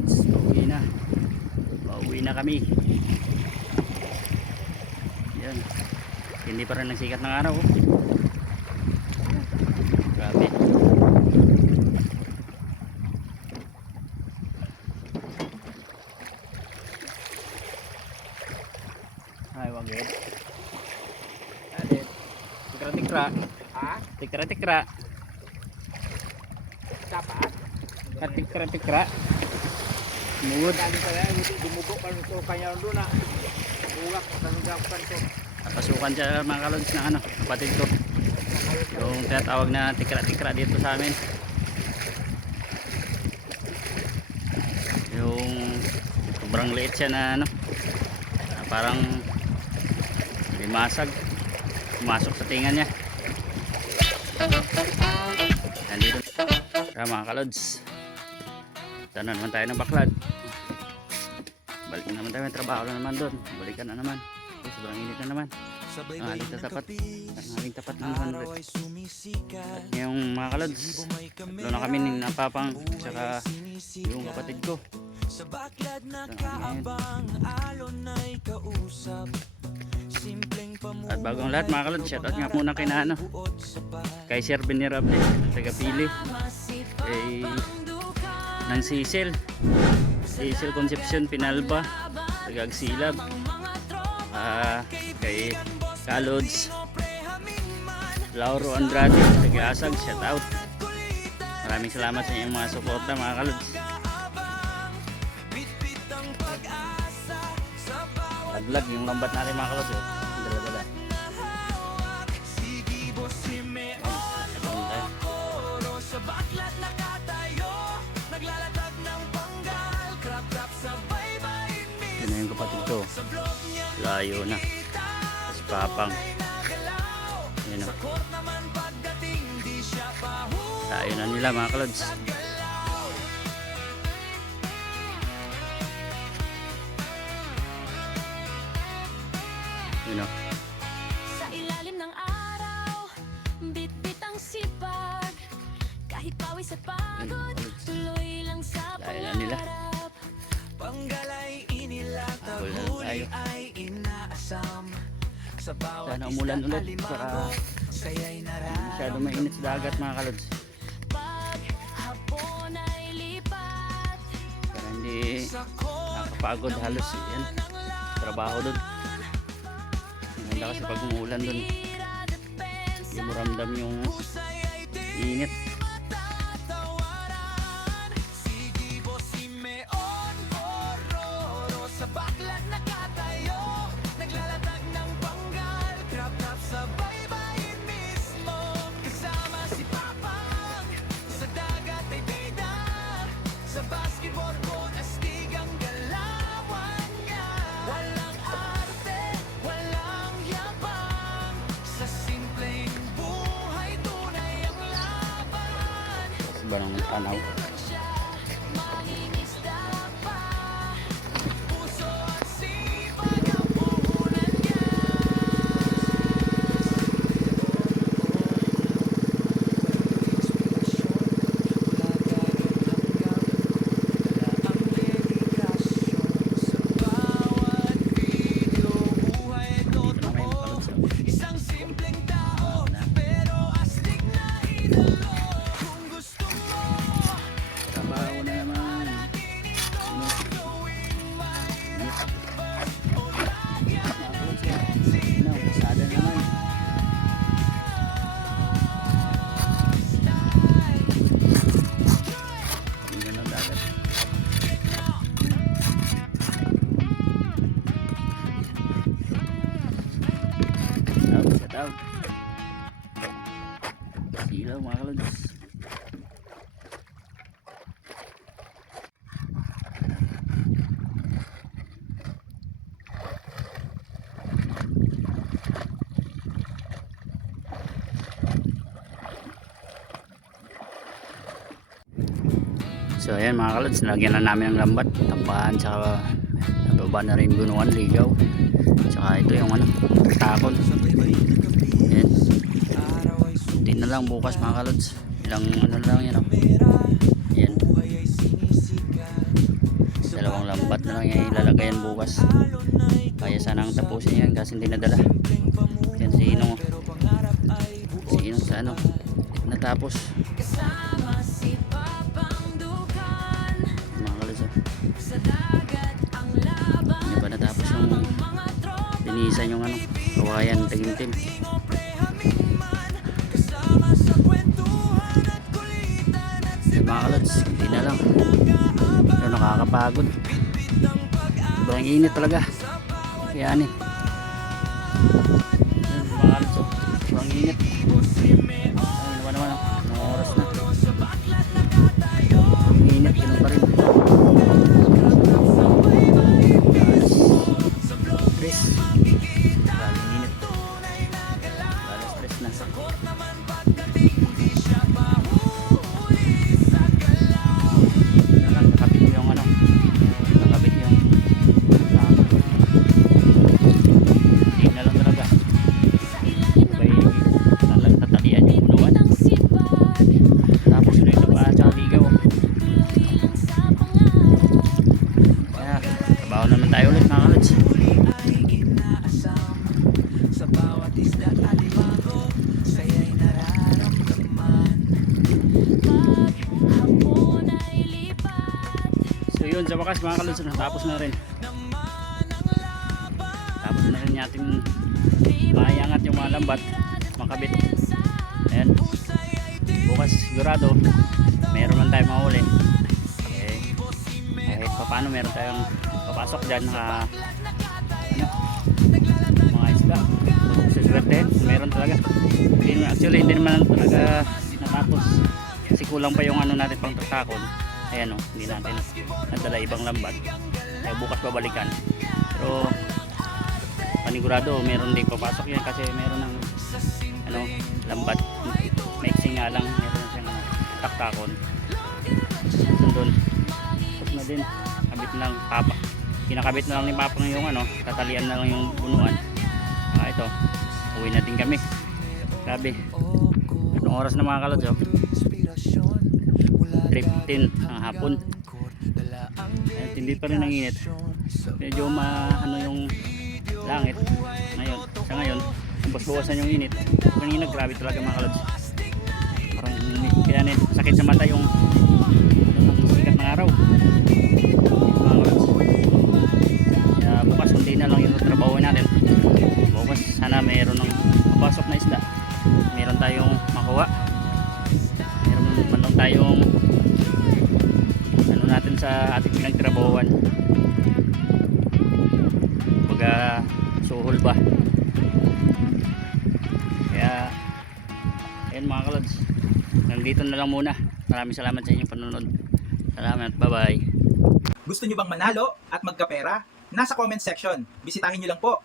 kalods, pauwi na kami. Yan, hindi pa rin nagsikat ng araw. Grabe. Ay, wagid. Adit. Tikra-tikra. Ha? Tikra-tikra. Dapat? Tikra-tikra. Mungod. Dali kaya, dumugo pa rin ito kanya doon na. Ulak, tanong-gapan ito. Napasukan siya mga kalods ng ano, kapatid ko. Yung tinatawag na tikra-tikra dito sa amin. Yung sobrang liit siya na ano, na parang limasag. Pumasok sa tinga niya. Nandito. Kaya mga kalods, tanong naman tayo ng baklad. Balik na naman tayo, may trabaho na naman doon. Balikan na naman. Sobrang init na naman. Ang aling tapat. Ang aling tapat na naman. At ngayong mga kalods, tatlo na kami ng napapang tsaka yung kapatid ko. Sa baklad na kaabang alon ay kausap. At bagong lahat mga kalods, shoutout nga muna kay na ano, kay Sir Venerable, taga-Pili, kay ng Cecil Concepcion Pinalba, taga-Agsilab, kay Kalods Lauro Andrade, taga-Asag, shoutout. Maraming salamat sa inyong mga suporta mga kalods. Laglag yung lambat natin mga kalods, dala-dala. Sa baklat nakatayo, naglalatag ng panggal, krap-krap sa baybayin mismo. Yun na yung kapatid ko, layo na tapos papang yun o, layo na nila mga kalods. Yun o, Sa ilalim ng araw, bit-bit ang sipag. Kahit pawis at pagod, tuloy lang sa layo na nila. pangarap. Panggalay inilatag, Habol na lang huli tayo. ay inaasam. Sa bawat Sana umulan ulit isda para alimango, saya'y masyado mainit sa dagat mga kalods, Pag hapon ay lipat, para hindi nakapagod halos yan trabaho doon. Maganda kasi pag umuulan doon, tira depensa. hindi mo ramdam yung init. Sige Boss Simeon Corroro, sa baklat nakatayo, naglalatag ng panggal, krap-krap sa baybayin mismo. Kasama si Papang, sa dagat ay bida, sa basketball court astig ang galawan niya. Walang arte, walang yabang, sa simpleng buhay tunay ang laban. Tapos ba ng tanaw? Siya, mangingisda pa, Puso at sipag ang puhunan niya. Ang dedikasyon sa bawat video, buhay Dito na kayo mga totoo. kalods. Isang simpleng tao, pero astig na idolo. Kung gusto mo, Trabaho na naman. No, pasada naman. Ang ganda ng dagat. Shout out. Silaw mga kalods. So ayan mga kalods, nalagyan na namin ng lambat, tampahan, tsaka nababa na rin bunuan, ligaw, tsaka ito yung ano, takon. Ayan, hindi na lang bukas mga kalods, ilang ano lang yan, oh. Ayan, lambat na lang yung ilalagayan bukas. Kaya sanang tapusin yan kasi hindi nadala. Yan si Inong. Si Inong sa ano natapos. Kasama si Papang Dukan. Mga kalods, oh. Sa dagat ang laban. Hindi pa natapos yung Mga tropa linisan yung ano kawayan tagimtim. Kasama sa kwentuhan at kulitan at Yung mga kalods, hindi na lang. Pero nakakapagod. Sobrang init talaga. Kaya ani. Mga kalods, oh. Sobrang init. Ay naman oh. Anong oras na? Ang init, ganun pa rin. Guys, Chris. Sobrang init. Alas stress na. Nakakabit yung ano. Nakakabit yung hindi na lang talaga. Bay tatalian yung unawan. ng sipag. Tapos yun yung paa at ligaw. Bilang sa pangarap. Kaya trabaho naman tayo ulit mga kalods. sa bawat isda't alimango, saya'y nararamdaman. Pag hapon ay lipat. So yun sa wakas mga kalods, natapos na rin. Tapos na rin natin maiangat yung mga lambat, makabit. Ayan. Bukas sigurado meron man tayo mahuli. Eh, kahit pa paano meron tayong papasok dyan na ano, mga isda. So, suswertehin, meron talaga. Actually hindi naman talaga natapos. Kasi kulang pa yung ano natin pang takon. Ayan o, hindi natin nadala ibang lambat. Kaya bukas babalikan. Pero panigurado meron din papasok yan kasi meron ng ano, lambat. Mixing nga lang, meron siyang ano, taktakon. Doon. Tapos na din, kabit na lang papa. Kinakabit na lang ni Papa yung ano, tatalian na lang yung bunuan. Ito, uwi natin kami. Grabe. Anong oras na mga kalods, oh? 3:15 ang hapon. At hindi pa rin ang init. Medyo ano yung langit ngayon. Sa ngayon, bawas-bawasan yung init. Kanina grabe talaga mga kalods. Parang kaya sakit sa mata yung sikat ng araw. Mga kalods. Kaya bukas hindi na lang yung trabaho natin. Bukas sana mayroon ng papasok na isda. Meron tayong makuha. Meron man lang tayong ano natin sa ating pinagtrabahuan. Baga suhol ba. Kaya ayun mga kalods, nandito na lang muna. Maraming salamat sa inyong panonood. Salamat, bye bye. Gusto nyo bang manalo at magkapera? Nasa comment section. Bisitahin nyo lang po